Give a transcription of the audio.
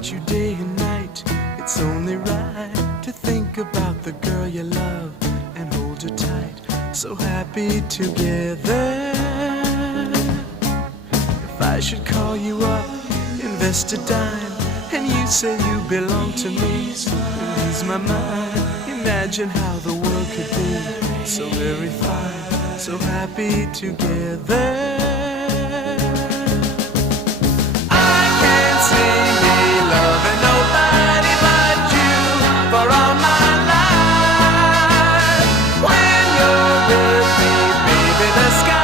about you day and night. It's only right to think about the girl you love and hold her tight. So happy together. If I should call you up, invest a dime, and you say you belong to me, lose my mind. Imagine how the world could be so very fine, so happy together.